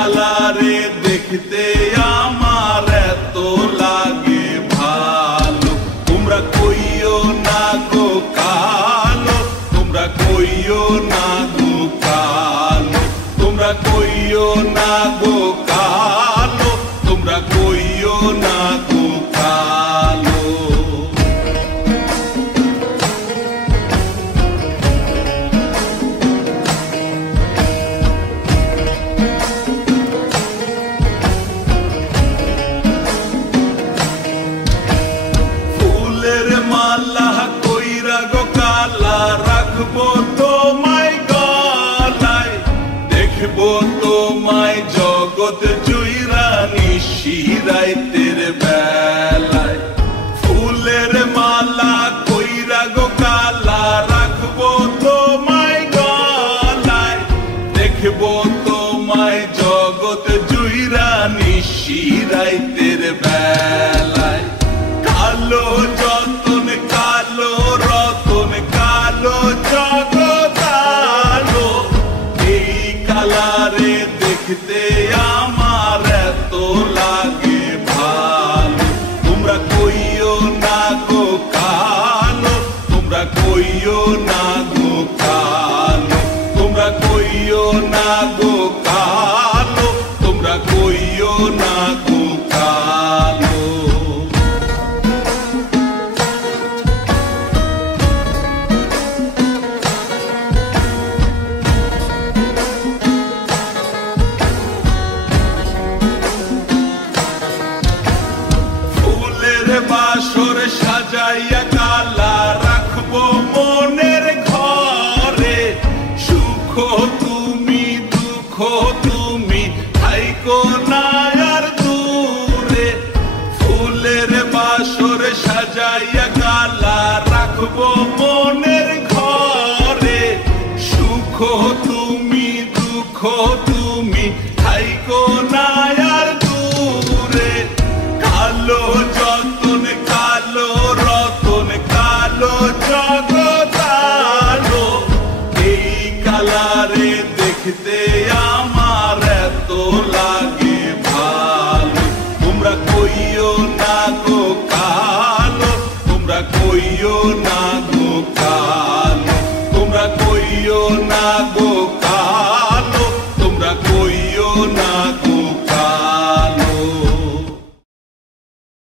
কালারে দেখতে আমার এত লাগে ভালো। তোমরা কইও না গো কালো, তোমরা কইও না গো কালো, তোমরা কইও না গো কালো, তোমরা কইও না গো কালো। ফুলের মালা কইরা গো কালা রাখবো তোমায় গলায়, দেখবো তোমায় জগৎ জুইরা নিশিরাইতের বেলায়। ফুলের মালা কইরা গো কালা রাখবো তোমায় গলায়, দেখবো তোমায় জগৎ জুইরা নিশিরাইতের বেলায়। কালো যতন কালো রতন কালো জগৎ আলো, এই কালারে দেখতে আমার এত লাগে ভালো। তোমরা কইও না গো কালো, তোমরা কইও না গো কালো, তোমরা কইও না গো কালো, তোমরা কইও না গো কালো। বাসর সাজাইয়া কালা রাখবো মনের ঘরে, সুখ তুমি দুঃখ তুমি থাইকো না আর দূরে। ফুলের বাসর সাজাইয়া কালা রাখবো মনের ঘরে, সুখ তুমি দুঃখ তুমি থাইকো না আর দূরে। কালো যতন কালো রতন কালো জগৎ আলো, এই কালারে দেখতে আমার এত লাগে ভালো। তোমরা কইও না গো কালো, তোমরা কইও না গো কালো, তোমরা কইও না গো কালো, তোমরা কইও না গো